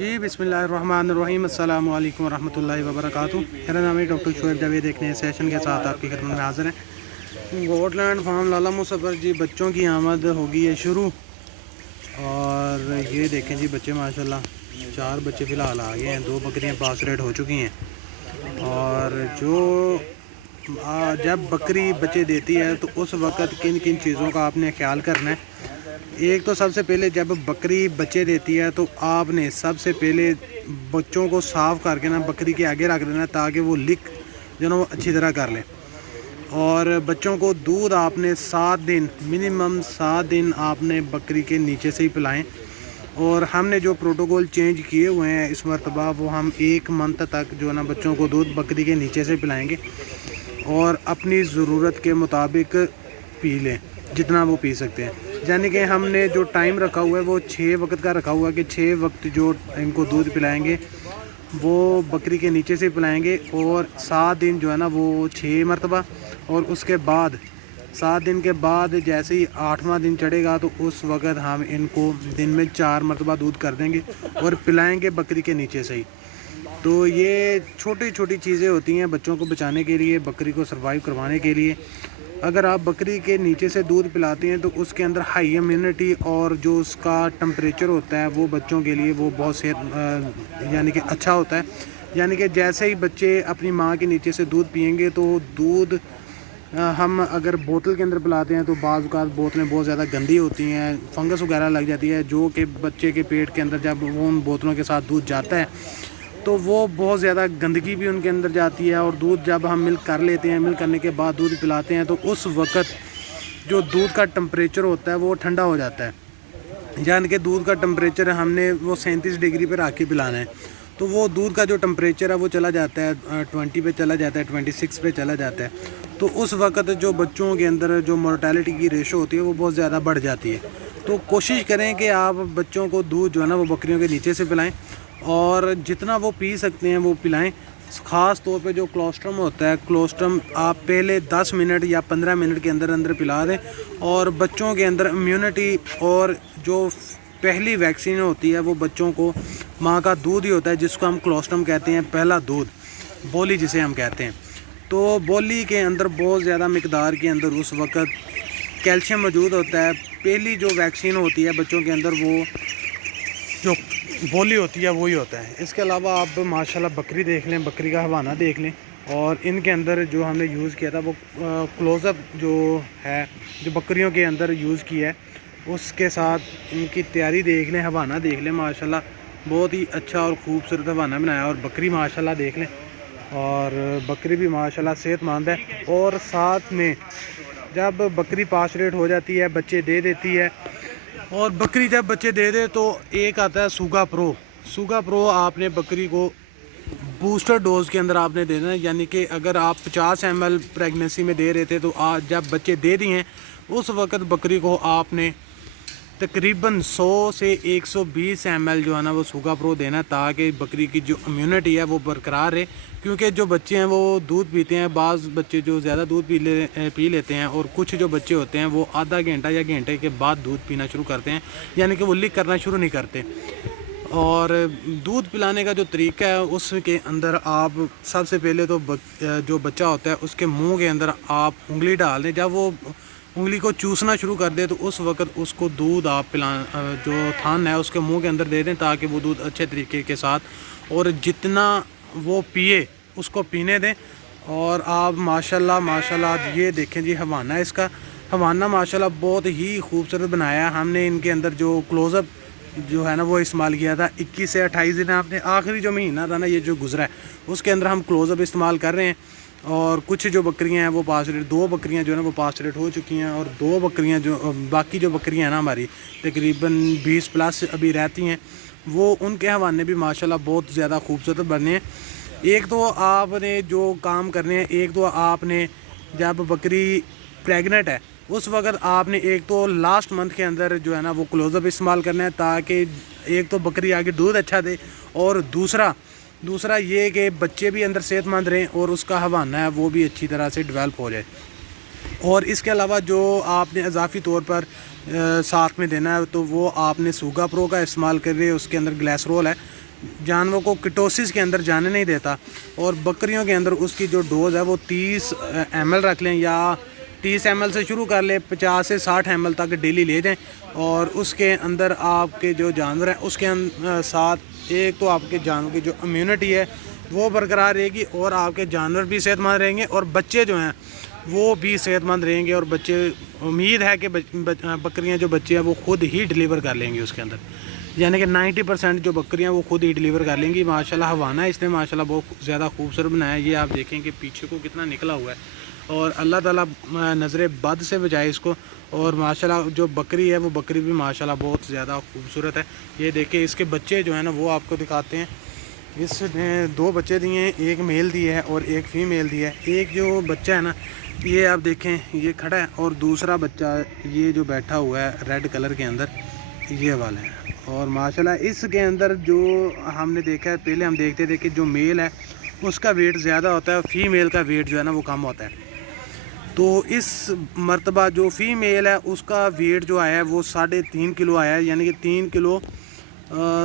جی बिस्मिल्लाहिर्रहमानिर्रहीम अस्सलाम वालेकुम रहमतुल्लाहि व बरकातुहू। मेरा नाम है डॉक्टर शोएब जावेद। एक नए सेशन के साथ आपकी खिदमत में हाजिर हैं। गोटलैंड फार्म लाला मुसफ़र जी बच्चों की आमद होगी है शुरू। और ये देखें जी बच्चे माशाल्लाह 4 बच्चे फ़िलहाल आ गए हैं। 2 बकरियां पास रेट हो चुकी हैं। और जो जब बकरी बच्चे देती है तो उस वक़्त किन किन चीज़ों का आपने ख्याल करना है। एक तो सबसे पहले जब बकरी बच्चे देती है तो आपने सबसे पहले बच्चों को साफ़ करके ना बकरी के आगे रख देना ताकि वो लिक जो ना वो अच्छी तरह कर ले। और बच्चों को दूध आपने 7 दिन मिनिमम 7 दिन आपने बकरी के नीचे से ही पिलाएं। और हमने जो प्रोटोकॉल चेंज किए हुए हैं इस मरतबा वो हम 1 मंथ तक जो है ना बच्चों को दूध बकरी के नीचे से पिलाएंगे और अपनी ज़रूरत के मुताबिक पी लें जितना वो पी सकते हैं। यानी कि हमने जो टाइम रखा हुआ है वो 6 वक्त का रखा हुआ है कि 6 वक्त जो इनको दूध पिलाएंगे वो बकरी के नीचे से पिलाएंगे। और 7 दिन जो है ना वो 6 मरतबा। और उसके बाद 7 दिन के बाद जैसे ही 8वां दिन चढ़ेगा तो उस वक़्त हम इनको दिन में 4 मरतबा दूध कर देंगे और पिलाएंगे बकरी के नीचे से ही। तो ये छोटी छोटी चीज़ें होती हैं बच्चों को बचाने के लिए, बकरी को सर्वाइव करवाने के लिए। अगर आप बकरी के नीचे से दूध पिलाते हैं तो उसके अंदर हाई इम्यूनिटी और जो उसका टेम्परेचर होता है वो बच्चों के लिए वो बहुत सेहत यानी कि अच्छा होता है। यानी कि जैसे ही बच्चे अपनी माँ के नीचे से दूध पिएंगे तो दूध हम अगर बोतल के अंदर पिलाते हैं तो बाज़ औक़ात बोतलें बहुत ज़्यादा गंदी होती हैं, फंगस वगैरह लग जाती है जो कि बच्चे के पेट के अंदर जब वो उन बोतलों के साथ दूध जाता है तो वो बहुत ज़्यादा गंदगी भी उनके अंदर जाती है। और दूध जब हम मिल्क कर लेते हैं, मिल्क करने के बाद दूध पिलाते हैं तो उस वक़्त जो दूध का टेम्परेचर होता है वो ठंडा हो जाता है। यानी कि दूध का टेम्परेचर हमने वो 37 डिग्री पर रख के पिलाना है तो वो दूध का जो टेम्परेचर है वो चला जाता है 20 पे चला जाता है, 26 पे चला जाता है। तो उस वक़्त जो बच्चों के अंदर जो मोर्टेलिटी की रेशो होती है वो बहुत ज़्यादा बढ़ जाती है। तो कोशिश करें कि आप बच्चों को दूध जो है ना वो बकरियों के नीचे से पिलाएं और जितना वो पी सकते हैं वो पिलाएं। ख़ास तौर पे जो कोलोस्ट्रम होता है, कोलोस्ट्रम आप पहले 10 मिनट या 15 मिनट के अंदर अंदर पिला दें। और बच्चों के अंदर इम्यूनिटी और जो पहली वैक्सीन होती है वो बच्चों को माँ का दूध ही होता है जिसको हम कोलोस्ट्रम कहते हैं, पहला दूध, बोली जिसे हम कहते हैं। तो बोली के अंदर बहुत ज़्यादा मिकदार के अंदर उस वक़्त कैल्शियम मौजूद होता है। पहली जो वैक्सीन होती है बच्चों के अंदर वो जो बोली होती है वही होता है। इसके अलावा आप माशाल्लाह बकरी देख लें, बकरी का हवाना देख लें। और इनके अंदर जो हमने यूज़ किया था वो क्लोज़अप जो है जो बकरियों के अंदर यूज़ किया है उसके साथ इनकी तैयारी देख लें, हवाना देख लें। माशाल्लाह बहुत ही अच्छा और ख़ूबसूरत हवाना बनाया। और बकरी माशाल्लाह देख लें, और बकरी भी माशाल्लाह सेहतमंद है। और साथ में जब बकरी पास रेट हो जाती है, बच्चे दे देती है, और बकरी जब बच्चे दे दे तो एक आता है सूगा प्रो। सूगा प्रो आपने बकरी को बूस्टर डोज़ के अंदर आपने देना है। यानी कि अगर आप 50 ml प्रेगनेंसी में दे रहे थे तो आज जब बच्चे दे दिए हैं उस वक़्त बकरी को आपने तकरीबन 100 से 120 ml जो है ना वो सूगा प्रो देना ताकि बकरी की जो इम्यूनिटी है वो बरकरार रहे। क्योंकि जो बच्चे हैं वो दूध पीते हैं, बाज़ बच्चे जो ज़्यादा दूध पी लेते हैं और कुछ जो बच्चे होते हैं वो आधा घंटा या घंटे के बाद दूध पीना शुरू करते हैं, यानी कि वो लिक करना शुरू नहीं करते। और दूध पिलाने का जो तरीका है उसके अंदर आप सबसे पहले तो जो बच्चा होता है उसके मुँह के अंदर आप उंगली डाल दें। जब वो उंगली को चूसना शुरू कर दे तो उस वक़्त उसको दूध आप जो थान है उसके मुंह के अंदर दे दें ताकि वो दूध अच्छे तरीके के साथ और जितना वो पिए उसको पीने दें। और आप माशाल्लाह ये देखें जी हवाना है इसका। हवाना माशाल्लाह बहुत ही खूबसूरत बनाया है हमने। इनके अंदर जो क्लोज़अप जो है ना वो इस्तेमाल किया था 21 से 28 दिन आपने आखिरी जो महीना था ना ये जो गुजरा है उसके अंदर हम क्लोज़अप इस्तेमाल कर रहे हैं। और कुछ जो बकरियां हैं वो पास रेट, 2 बकरियां जो है ना वो पास रेट हो चुकी हैं। और 2 बकरियां जो बाकी जो बकरियां हैं ना हमारी तकरीबन 20 प्लस अभी रहती हैं वो उनके हवाने भी माशाल्लाह बहुत ज़्यादा खूबसूरत बने हैं। एक तो आपने जो काम करने हैं, एक तो आपने जब बकरी प्रेग्नेंट है उस वक़्त आपने एक तो लास्ट मंथ के अंदर जो है ना वो क्लोज़अप इस्तेमाल करना है ताकि एक तो बकरी आगे दूध अच्छा दे और दूसरा ये कि बच्चे भी अंदर सेहतमंद रहें और उसका हवाना है वो भी अच्छी तरह से डेवलप हो जाए। और इसके अलावा जो आपने इजाफ़ी तौर पर साथ में देना है तो वो आपने सूगा प्रो का इस्तेमाल कर रहे हैं, उसके अंदर ग्लासरोल है جانوروں کو کٹوسس کے اندر جانے نہیں دیتا، اور بکریوں کے اندر اس کی جو ڈوز ہے وہ 30 ml رکھ لیں، یا 30 ml سے شروع کر لیں، 50 سے 60 ml تک ڈیلی لے جائیں، اور اس کے اندر آپ کے جو جانور ہیں اس کے ساتھ ایک تو آپ کے جانور کی جو امیونٹی ہے وہ برقرار رہے گی، اور آپ کے جانور بھی صحت مند رہیں گے، اور بچے جو ہیں وہ بھی صحت مند رہیں گے، اور بچے امید ہے کہ بکریاں جو بچے ہیں وہ خود ہی ڈلیور کر لیں گی اس کے اندر، یعنی کہ 90% جو بکریاں وہ خود ہی ڈلیور کر لیں گی۔ ماشاءاللہ ہوانہ اس نے ماشاءاللہ بہت زیادہ خوبصورت بنایا ہے، یہ آپ دیکھیں کہ پیچھے کو کتنا نکلا ہوا ہے، اور اللہ تعالیٰ نظر بد سے بچائے اس کو۔ اور ماشاءاللہ جو بکری ہے وہ بکری بھی ماشاءاللہ بہت زیادہ خوبصورت ہے۔ یہ دیکھیں اس کے بچے جو ہیں نا وہ آپ کو دکھاتے ہیں، اس نے 2 بچے دیے ہیں، ایک میل دی ہے اور ایک فیمیل دی ہے۔ ایک جو بچہ ہے نا یہ آپ دیکھیں یہ کھڑا ہے، اور دوسرا بچہ یہ جو بیٹھا ہوا ہے ریڈ کلر کے اندر یہ والا ہے۔ اور ماشاءاللہ اس کے اندر جو ہم نے دیکھا ہے، پہلے ہم دیکھتے تھے کہ جو میل ہے اس کا ویٹ زیادہ ہوتا ہے اور فیمیل کا ویٹ جو ہے نا وہ کم ہوتا ہے، تو اس مرتبہ جو فیمیل ہے اس کا ویٹ جو آیا ہے وہ 3.5 کلو آیا ہے، یعنی کہ 3 کلو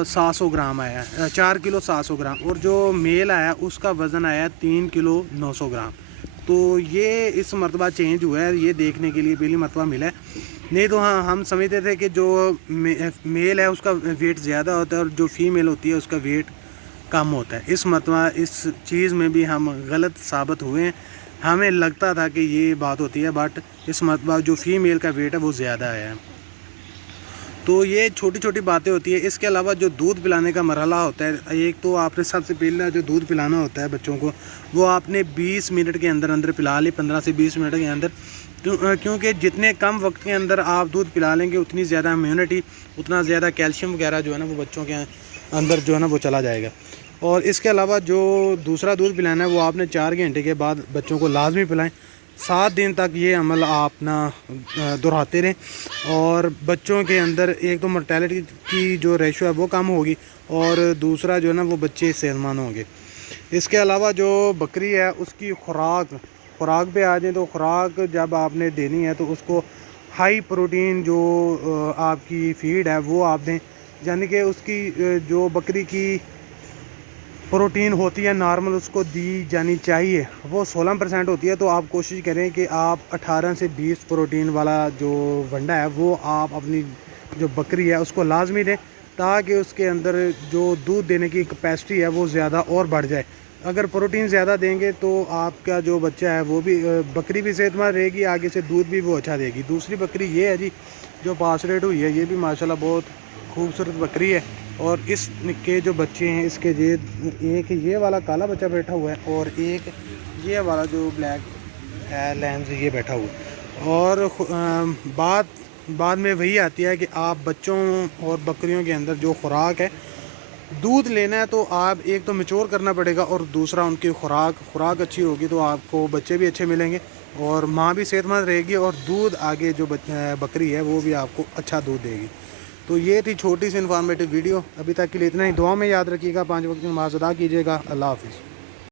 700 گرام آیا ہے، 4 کلو 700 گرام، اور جو میل آیا اس کا وزن آیا ہے 3 کلو 900 گرام۔ تو یہ اس مرتبہ چینج ہوا ہے، یہ دیکھنے کے لیے پہلی مرتبہ ملا ہے، نہیں تو ہاں ہم سمجھتے تھے کہ جو میل ہے اس کا ویٹ زیادہ ہوتا ہے اور جو فیمیل ہوتی ہے اس کا ویٹ کم ہوتا ہے۔ اس مرتبہ اس چیز میں بھی ہم غلط ثابت ہوئے ہیں، ہمیں لگتا تھا کہ یہ بات ہوتی ہے، بٹ اس مرتبہ جو فیمیل کا ویٹ ہے وہ زیادہ ہے۔ تو یہ چھوٹی چھوٹی باتیں ہوتی ہیں۔ اس کے علاوہ جو دودھ پلانے کا مرحلہ ہوتا ہے، ایک تو آپ نے سب سے پہلا جو دودھ پلانا ہوتا ہے بچوں کو وہ آپ نے 20 منٹ کے اندر اندر پلا لی، 15 سے 20 منٹ کے اندر، کیونکہ جتنے کم وقت کے اندر آپ دودھ پلا لیں گے اتنی زیادہ امیونٹی، اتنا زیادہ کیلشیم وغیرہ جو ہے نا وہ بچوں کے اندر جو ہے نا وہ چلا جائے گا۔ اور اس کے علاوہ جو دوسرا دودھ پلانا ہے وہ آپ نے 4 گھنٹے کے بعد بچوں کو لازمی پلائیں، 7 دن تک یہ عمل آپ اپنا دہراتے رہیں، اور بچوں کے اندر ایک تو مرٹیلٹی کی جو ریشو ہے وہ کم ہوگی، اور دوسرا جو ہے نا وہ بچے صحت مند ہوں گے۔ اس کے علاوہ جو بکری ہے اس کی خوراک پہ آ جائیں تو خوراک جب آپ نے دینی ہے تو اس کو ہائی پروٹین جو آپ کی فیڈ ہے وہ آپ دیں، یعنی کہ اس کی جو بکری کی پروٹین ہوتی ہے نارمل اس کو دی جانی چاہیے وہ 16% ہوتی ہے، تو آپ کوشش کریں کہ آپ 18 سے 20 پروٹین والا جو ونڈا ہے وہ آپ اپنی جو بکری ہے اس کو لازمی دیں، تاکہ اس کے اندر جو دودھ دینے کی کیپیسٹی ہے وہ زیادہ اور بڑھ جائے۔ اگر پروٹین زیادہ دیں گے تو آپ کا جو بچہ ہے وہ بھی بکری بھی صحت مند رہے گی، آگے سے دودھ بھی وہ اچھا دے گی۔ دوسری بکری یہ ہے جی جو پاس ریٹ ہوئی ہے، یہ بھی ماشاءاللہ بہت خوبصورت بکری ہے، اور اس کے جو بچے ہیں اس کے ایک یہ والا کالا بچہ بیٹھا ہوا ہے، اور ایک یہ والا جو بلیک ہے لینز یہ بیٹھا ہوا ہے۔ اور بعد میں وہی آتی ہے کہ آپ بچوں اور بکریوں کے اندر جو خوراک ہے دودھ لینا ہے تو آپ ایک تو میچور کرنا پڑے گا، اور دوسرا ان کی خوراک اچھی ہوگی تو آپ کو بچے بھی اچھے ملیں گے، اور ماں بھی صحت مند رہے گی، اور دودھ آگے جو بکری ہے وہ بھی آپ کو اچھا دودھ دے گی۔ تو یہ تھی چھوٹی سی انفارمیٹیو ویڈیو، ابھی تک کے لیے اتنا ہی۔ دعا میں یاد رکھیے گا، 5 وقت کی نماز ادا کیجیے گا۔ اللہ حافظ۔